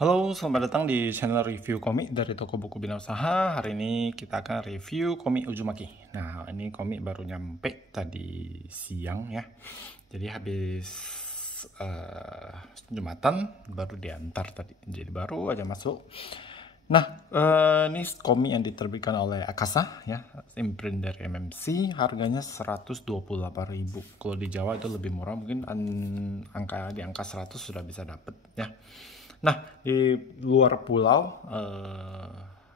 Halo, selamat datang di channel review komik dari toko buku Bina Usaha. Hari ini kita akan review komik Uzumaki. Nah, ini komik baru nyampe tadi siang ya. Jadi habis Jumatan baru diantar tadi. Jadi baru aja masuk. Nah, ini komik yang diterbitkan oleh Akasa ya, imprint dari MMC, harganya 128.000. Kalau di Jawa itu lebih murah, mungkin di angka 100 sudah bisa dapet ya. Nah, di luar pulau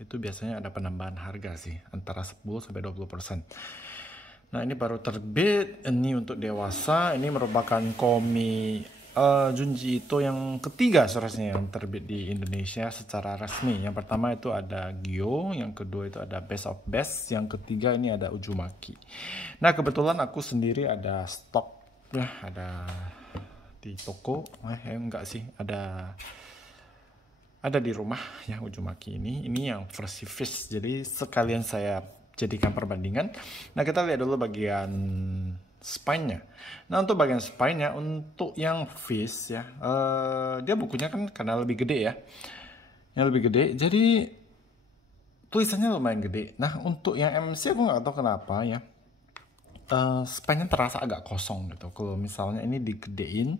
itu biasanya ada penambahan harga sih, antara 10-20%. Nah, ini baru terbit, ini untuk dewasa, ini merupakan komik Junji Ito yang ketiga seharusnya yang terbit di Indonesia secara resmi. Yang pertama itu ada Gyo, yang kedua itu ada Best of Best, yang ketiga ini ada Uzumaki. Nah, kebetulan aku sendiri ada stok ya, ada di toko, enggak sih, ada di rumah ya Uzumaki ini yang versi fish, jadi sekalian saya jadikan perbandingan. Nah, kita lihat dulu bagian spine-nya. Nah, untuk bagian spine-nya, untuk yang fish ya, dia bukunya kan karena lebih gede ya, yang lebih gede, jadi tulisannya lumayan gede. Nah, untuk yang MC aku nggak tahu kenapa ya, spine-nya terasa agak kosong gitu. Kalau misalnya ini digedein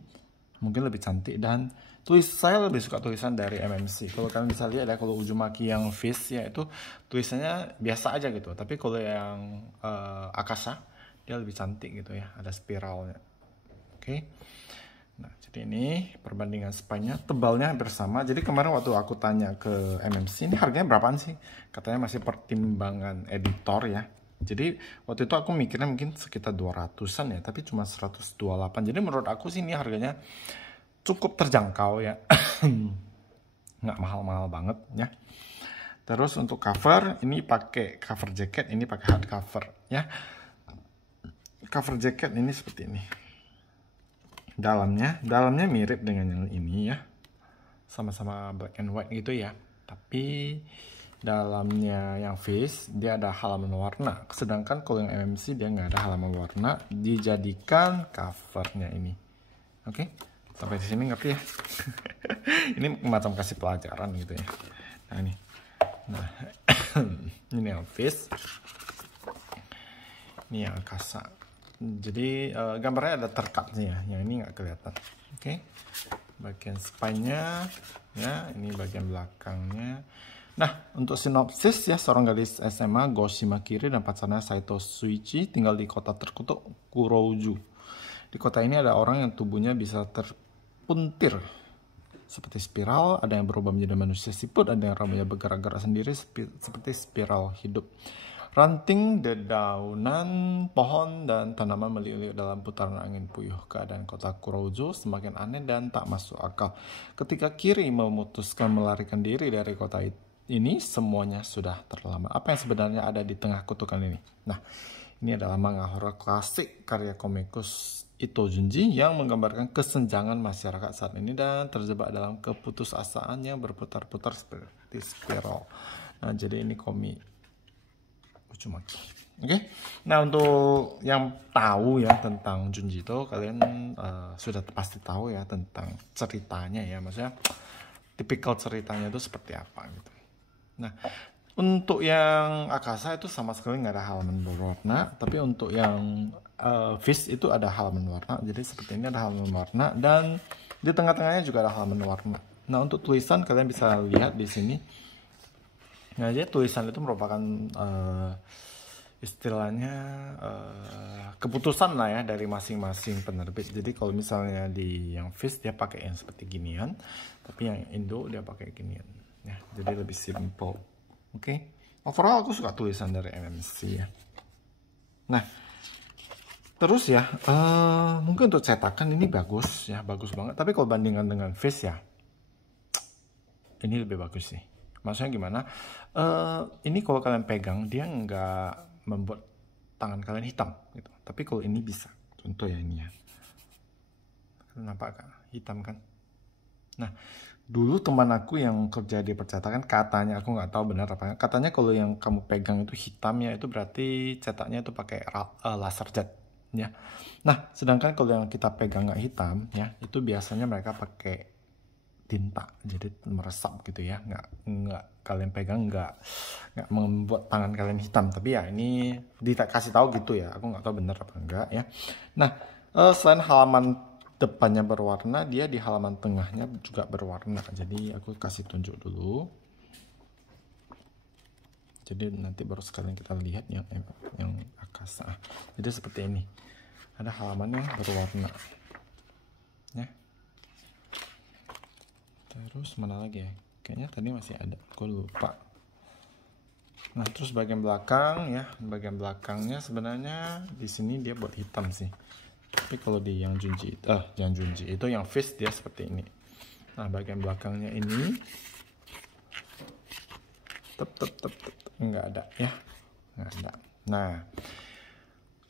mungkin lebih cantik, dan saya lebih suka tulisan dari MMC. Kalau kalian bisa lihat ya, kalau Uzumaki yang fish ya itu tulisannya biasa aja gitu, tapi kalau yang Akasa dia lebih cantik gitu ya, ada spiralnya. Oke. Nah, jadi ini perbandingan spine-nya, tebalnya hampir sama. Jadi kemarin waktu aku tanya ke MMC, ini harganya berapaan sih? Katanya masih pertimbangan editor ya. Jadi waktu itu aku mikirnya mungkin sekitar 200-an ya, tapi cuma 128. Jadi menurut aku sih ini harganya cukup terjangkau ya. Nggak mahal-mahal banget ya. Terus untuk cover, ini pakai cover jacket, ini pakai hard cover ya. Cover jacket ini seperti ini. Dalamnya mirip dengan yang ini ya. Sama-sama black and white gitu ya. Tapi dalamnya yang face dia ada halaman warna, sedangkan kalau yang MMC dia nggak ada halaman warna, dijadikan covernya ini. Oke, sampai di sini ngerti ya? Ini macam kasih pelajaran gitu ya. Nah ini, ini yang face, ini yang Akasa. Jadi gambarnya ada terkatnya ya, yang ini nggak kelihatan. Oke, bagian spine-nya ya, ini bagian belakangnya. Nah, untuk sinopsis ya, seorang gadis SMA Goshima Kiri dan pacarnya Saito Shuichi tinggal di kota terkutuk Kurouju. Di kota ini ada orang yang tubuhnya bisa terpuntir seperti spiral, ada yang berubah menjadi manusia siput, ada yang rambutnya bergerak-gerak sendiri seperti spiral hidup. Ranting, dedaunan, pohon, dan tanaman meliuk-liuk dalam putaran angin puyuh. Keadaan kota Kurouju semakin aneh dan tak masuk akal. Ketika Kiri memutuskan melarikan diri dari kota ini, semuanya sudah terlambat. Apa yang sebenarnya ada di tengah kutukan ini? Nah, ini adalah manga horor klasik karya komikus Ito Junji yang menggambarkan kesenjangan masyarakat saat ini dan terjebak dalam keputusasaan yang berputar-putar seperti spiral. Nah, jadi ini komik Uzumaki. Oke. Nah, untuk yang tahu ya tentang Junji Ito, kalian sudah pasti tahu ya tentang ceritanya ya, maksudnya tipikal ceritanya itu seperti apa gitu. Nah, untuk yang Akasa itu sama sekali nggak ada halaman berwarna, tapi untuk yang fish itu ada halaman warna. Jadi seperti ini ada halaman warna, dan di tengah-tengahnya juga ada halaman warna. Nah, untuk tulisan kalian bisa lihat di sini. Nah, jadi tulisan itu merupakan istilahnya keputusan lah ya dari masing-masing penerbit. Jadi kalau misalnya di yang fish dia pakai yang seperti ginian, tapi yang Indo dia pakai ginian. Ya, jadi lebih simple. Oke. Overall aku suka tulisan dari MMC ya. Nah, terus ya, mungkin untuk cetakan ini bagus ya, bagus banget. Tapi kalau bandingkan dengan Fish ya, ini lebih bagus sih. Maksudnya gimana? Ini kalau kalian pegang dia nggak membuat tangan kalian hitam gitu. Tapi kalau ini bisa. Contoh ya ini ya. Nampak kan? Hitam kan? Nah, dulu teman aku yang kerja di percetakan katanya, aku nggak tahu benar apa, katanya kalau yang kamu pegang itu hitam ya, itu berarti cetaknya itu pakai laser jet ya. Nah, sedangkan kalau yang kita pegang nggak hitam ya, itu biasanya mereka pakai tinta, jadi meresap gitu ya, nggak kalian pegang nggak membuat tangan kalian hitam. Tapi ya ini dikasih tahu gitu ya, aku nggak tahu bener apa enggak ya. Nah, selain halaman depannya berwarna, dia di halaman tengahnya juga berwarna. Jadi aku kasih tunjuk dulu. Jadi nanti baru sekalian kita lihat yang akasa. Jadi seperti ini. Ada halaman yang berwarna. Ya. Terus mana lagi ya? Kayaknya tadi masih ada. Aku lupa. Nah, terus bagian belakang ya. Bagian belakangnya sebenarnya di sini dia buat hitam sih. Tapi kalau di yang Junji itu yang Fish dia seperti ini. Nah, bagian belakangnya ini nggak ada ya, nggak ada. Nah,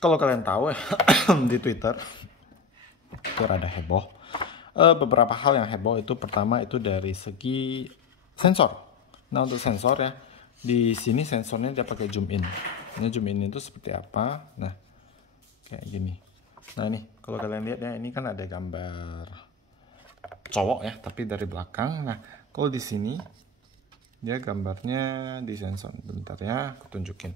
kalau kalian tahu ya di Twitter itu rada heboh. Beberapa hal yang heboh itu, pertama itu dari segi sensor. Nah, untuk sensor ya, di sini sensornya dia pakai zoom in. Ini zoom in itu seperti apa? Nah, kayak gini. Nah, ini kalau kalian lihat ya, ini kan ada gambar cowok ya, tapi dari belakang. Nah, kalau di sini dia gambarnya di sensor. Bentar ya, aku tunjukin.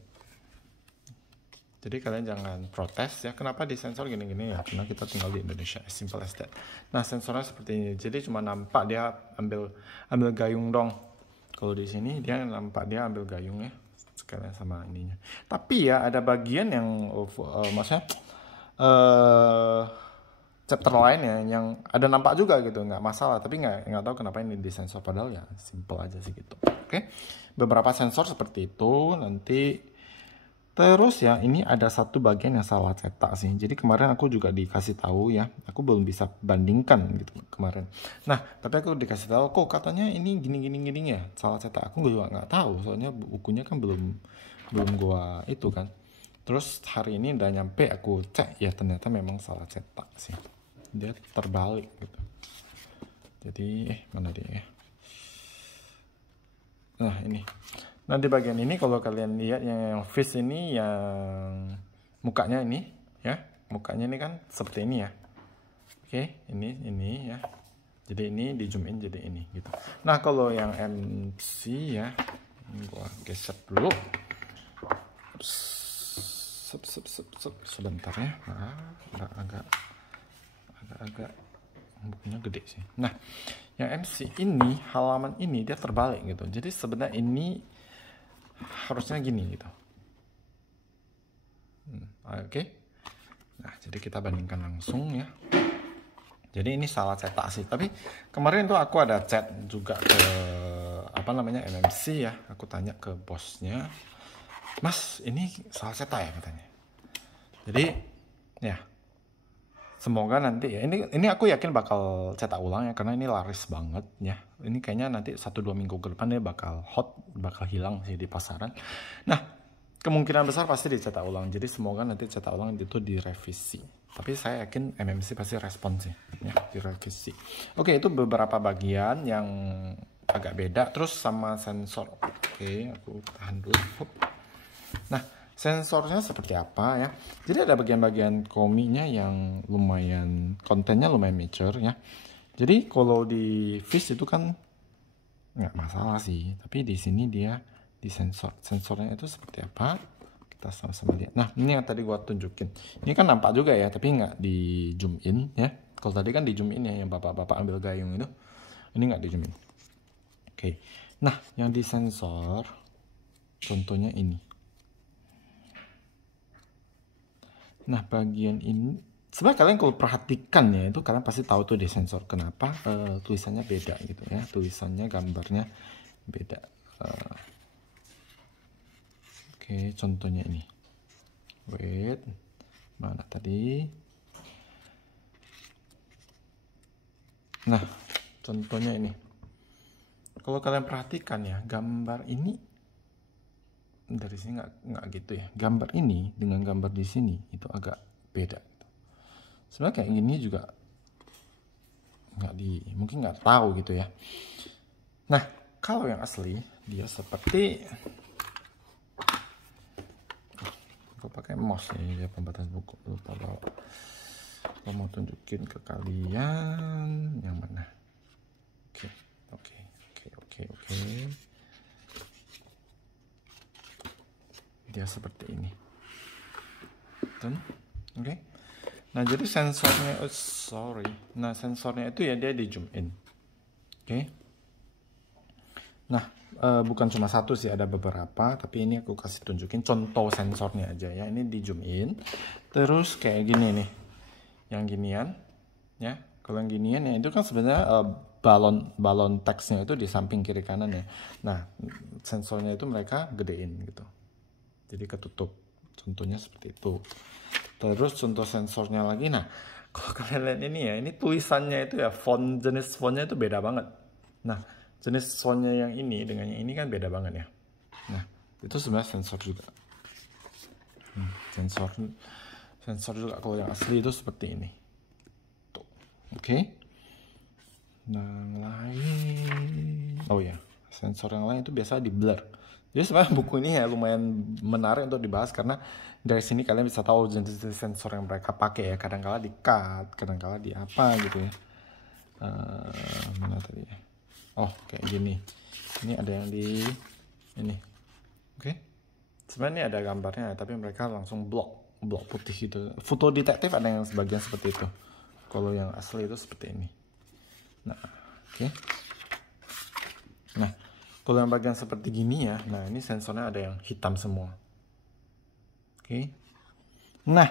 Jadi kalian jangan protes ya, kenapa di sensor gini-gini ya, karena kita tinggal di Indonesia, as simple as that. Nah, sensornya seperti ini, jadi cuma nampak dia ambil gayung dong. Kalau di sini dia nampak dia ambil gayung ya, sekalian sama ininya. Tapi ya ada bagian yang maksudnya chapter lain ya yang ada nampak juga gitu, nggak masalah. Tapi nggak tahu kenapa ini di sensor, padahal ya simple aja sih gitu. Oke, beberapa sensor seperti itu nanti. Terus ya, ini ada satu bagian yang salah cetak sih. Jadi kemarin aku juga dikasih tahu ya, aku belum bisa bandingkan gitu kemarin. Nah, tapi aku dikasih tahu kok katanya ini gini ya, salah cetak. Aku juga nggak tahu, soalnya bukunya kan belum gua itu kan. Terus hari ini udah nyampe, aku cek ya ternyata memang salah cetak sih. Dia terbalik gitu. Jadi mana dia ya? Nah, ini. Nah, di bagian ini kalau kalian lihat yang Fish ini yang mukanya ini ya, mukanya ini kan seperti ini ya. Oke, ini ya. Jadi ini di zoom in jadi ini gitu. Nah, kalau yang MC ya, ini gua geser dulu. Sebentar ya. Agak bukunya gede sih. Nah, yang MC ini halaman ini dia terbalik gitu. Jadi sebenarnya ini harusnya gini gitu. Oke. Nah, jadi kita bandingkan langsung ya. Jadi ini salah cetak sih. Tapi kemarin tuh aku ada chat juga ke MMC ya. Aku tanya ke bosnya, Mas, ini salah cetak ya katanya. Jadi ya, semoga nanti ya, ini aku yakin bakal cetak ulang ya, karena ini laris banget ya. Ini kayaknya nanti 1-2 minggu ke depan dia bakal hilang sih di pasaran. Nah, kemungkinan besar pasti dicetak ulang. Jadi semoga nanti cetak ulang itu direvisi. Tapi saya yakin MMC pasti respon sih ya, direvisi. Oke, itu beberapa bagian yang agak beda. Terus sama sensor. Oke, aku tahan dulu. Nah, sensornya seperti apa ya? Jadi ada bagian-bagian kominya yang kontennya lumayan mature ya. Jadi kalau di Fish itu kan nggak masalah sih, tapi di sini dia di sensornya itu seperti apa? Kita sama-sama lihat. Nah, ini yang tadi gua tunjukin. Ini kan nampak juga ya, tapi nggak di zoom in ya. Kalau tadi kan di zoom in ya, yang bapak-bapak ambil gayung itu. Ini nggak di zoom in. Oke. Nah, yang di sensor contohnya ini. Nah, bagian ini sebenarnya kalian kalau perhatikan ya, itu kalian pasti tahu tuh di sensor kenapa tulisannya beda gitu ya. Tulisannya, gambarnya beda. Oke, contohnya ini. Wait, mana tadi? Nah, contohnya ini. Kalau kalian perhatikan ya, gambar ini dari sini nggak gitu ya. Gambar ini dengan gambar di sini itu agak beda. Sebenarnya kayak gini juga mungkin nggak tahu gitu ya. Nah, kalau yang asli dia seperti, aku pakai mouse nih, dia pembatas buku, lupa bawa. Aku mau tunjukin ke kalian yang mana. Dia seperti ini. Oke. Nah, jadi sensornya, nah sensornya itu ya dia di zoom in. Oke. Nah, bukan cuma satu sih, ada beberapa, tapi ini aku kasih tunjukin contoh sensornya aja ya. Ini di zoom in. Terus kayak gini nih. Yang ginian ya. Kalau yang ginian ya itu kan sebenarnya balon teksnya itu di samping kiri kanan ya. Nah, sensornya itu mereka gedein gitu. Jadi ketutup. Contohnya seperti itu. Terus contoh sensornya lagi. Nah, kalau kalian lihat ini ya, ini tulisannya itu ya, jenis fontnya itu beda banget. Nah, jenis fontnya yang ini dengan yang ini kan beda banget ya. Nah, itu sebenarnya sensor juga. Sensor juga kalau yang asli itu seperti ini. Tuh. Oke. Nah, yang lain. Oh ya, sensor yang lain itu biasa di blur. Jadi sebenarnya buku ini ya lumayan menarik untuk dibahas karena dari sini kalian bisa tahu jenis sensor yang mereka pakai ya. Kadang-kala di cut, kadang-kala di apa gitu ya. Mana tadi ya? Oh, kayak gini. Ini ada yang di ini. Oke. Sebenarnya ini ada gambarnya, tapi mereka langsung blok putih gitu. Foto detektif ada yang sebagian seperti itu. Kalau yang asli itu seperti ini. Nah, oke. Nah, kalau yang bagian seperti gini ya, nah ini sensornya ada yang hitam semua. Oke. Nah,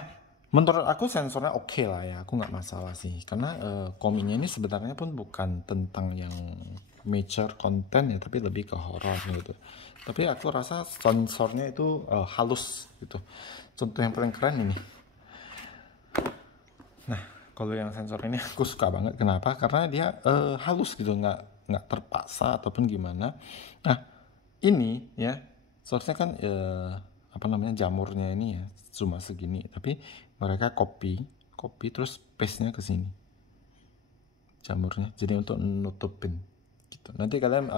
menurut aku sensornya oke lah ya, aku nggak masalah sih. Karena komiknya ini sebenarnya pun bukan tentang yang major content ya, tapi lebih ke horor gitu. Tapi aku rasa sensornya itu halus gitu. Contoh yang paling keren ini. Nah, kalau yang sensor ini aku suka banget. Kenapa? Karena dia halus gitu, nggak terpaksa ataupun gimana. Nah, ini ya, seharusnya kan apa namanya, jamurnya ini ya cuma segini, tapi mereka copy terus paste-nya ke sini jamurnya, jadi untuk nutupin gitu. Nanti kalian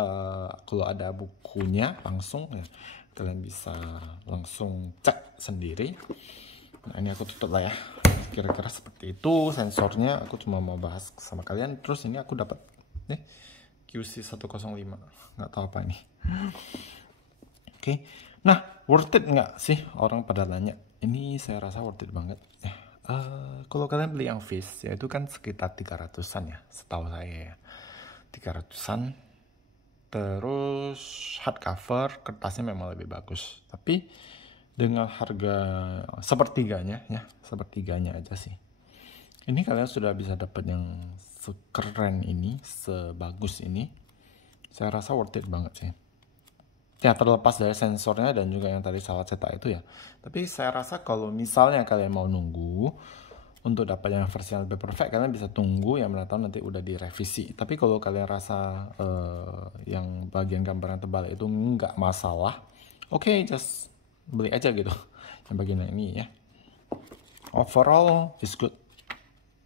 kalau ada bukunya langsung ya, kalian bisa langsung cek sendiri. Nah, ini aku tutup lah ya, kira-kira seperti itu sensornya. Aku cuma mau bahas sama kalian. Terus ini aku dapat QC 105, nggak tahu apa ini. Oke. Nah, worth it nggak sih, orang pada nanya. Ini saya rasa worth it banget. Kalau kalian beli yang Viz, ya itu kan sekitar 300-an ya, setahu saya ya. 300-an. Terus hardcover, kertasnya memang lebih bagus. Tapi dengan harga sepertiganya aja sih. Ini kalian sudah bisa dapat yang sekeren ini, sebagus ini. Saya rasa worth it banget sih. Ya, terlepas dari sensornya dan juga yang tadi salah cetak itu ya. Tapi saya rasa kalau misalnya kalian mau nunggu untuk dapat yang versi yang lebih perfect, kalian bisa tunggu, yang mana tahu nanti udah direvisi. Tapi kalau kalian rasa yang bagian gambar yang tebal itu nggak masalah, oke, just beli aja gitu. Yang bagian ini ya. Overall is good.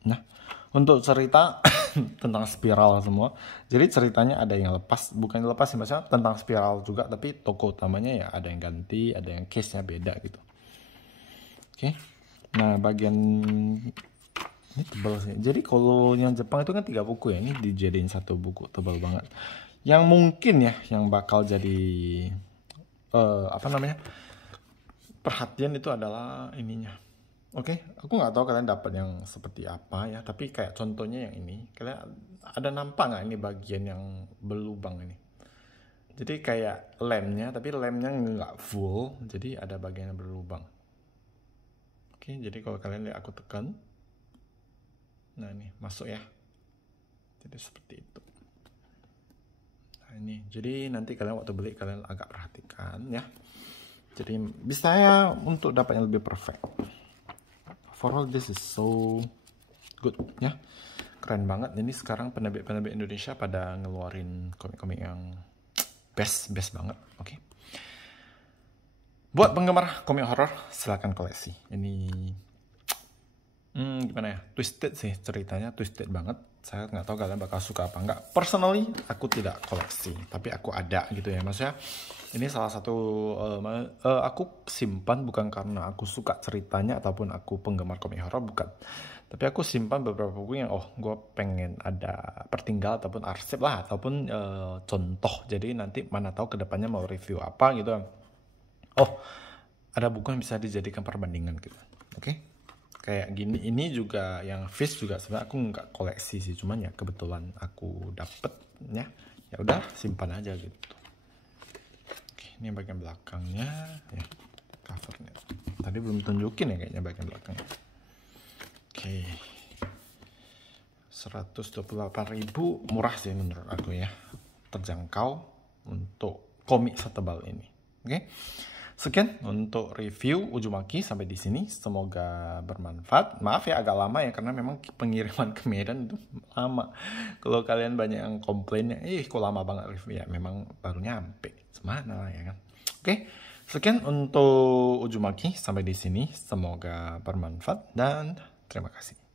Nah, untuk cerita tentang spiral semua. Jadi ceritanya ada yang lepas, bukan lepas sih, maksudnya tentang spiral juga, tapi toko utamanya ya ada yang ganti, ada yang case-nya beda gitu. Oke. Nah, bagian ini tebal sih. Jadi kalau yang Jepang itu kan 3 buku ya, ini dijadiin 1 buku, tebal banget. Yang mungkin ya yang bakal jadi apa namanya, perhatian itu adalah ininya. Oke, aku nggak tahu kalian dapat yang seperti apa ya, tapi kayak contohnya yang ini, kalian ada nampak nggak ini bagian yang berlubang ini? Jadi kayak lemnya, tapi lemnya nggak full, jadi ada bagian yang berlubang. Oke, jadi kalau kalian lihat aku tekan, nah ini masuk ya, jadi seperti itu. Nah ini, jadi nanti kalian waktu beli kalian agak perhatikan ya. Jadi bisa ya untuk dapat yang lebih perfect. Overall this is so good ya, keren banget. Ini sekarang penerbit Indonesia pada ngeluarin komik-komik yang best banget. Oke. Buat penggemar komik horor silakan koleksi. Ini gimana ya, twisted sih ceritanya, twisted banget. Saya nggak tahu kalian bakal suka apa enggak. Personally aku tidak koleksi, tapi aku ada gitu ya, maksudnya ini salah satu aku simpan bukan karena aku suka ceritanya ataupun aku penggemar komik horor, bukan, Tapi aku simpan beberapa buku yang gue pengen ada pertinggal ataupun arsip lah, ataupun contoh. Jadi nanti mana tahu kedepannya mau review apa gitu. Ada buku yang bisa dijadikan perbandingan gitu. Oke? Kayak gini, ini juga yang Fish juga sebenarnya aku nggak koleksi sih, cuman ya kebetulan aku dapetnya, ya udah simpan aja gitu. Oke, ini bagian belakangnya, ya covernya. Tadi belum tunjukin ya kayaknya bagian belakangnya. Oke, 128.000 murah sih menurut aku ya, terjangkau untuk komik setebal ini. Oke. Sekian untuk review Uzumaki sampai di sini. Semoga bermanfaat. Maaf ya agak lama ya karena memang pengiriman ke Medan itu lama. Kalau kalian banyak yang komplain, kok lama banget review ya. Memang baru nyampe. Semana lah ya kan. Oke, sekian untuk Uzumaki sampai di sini. Semoga bermanfaat dan terima kasih.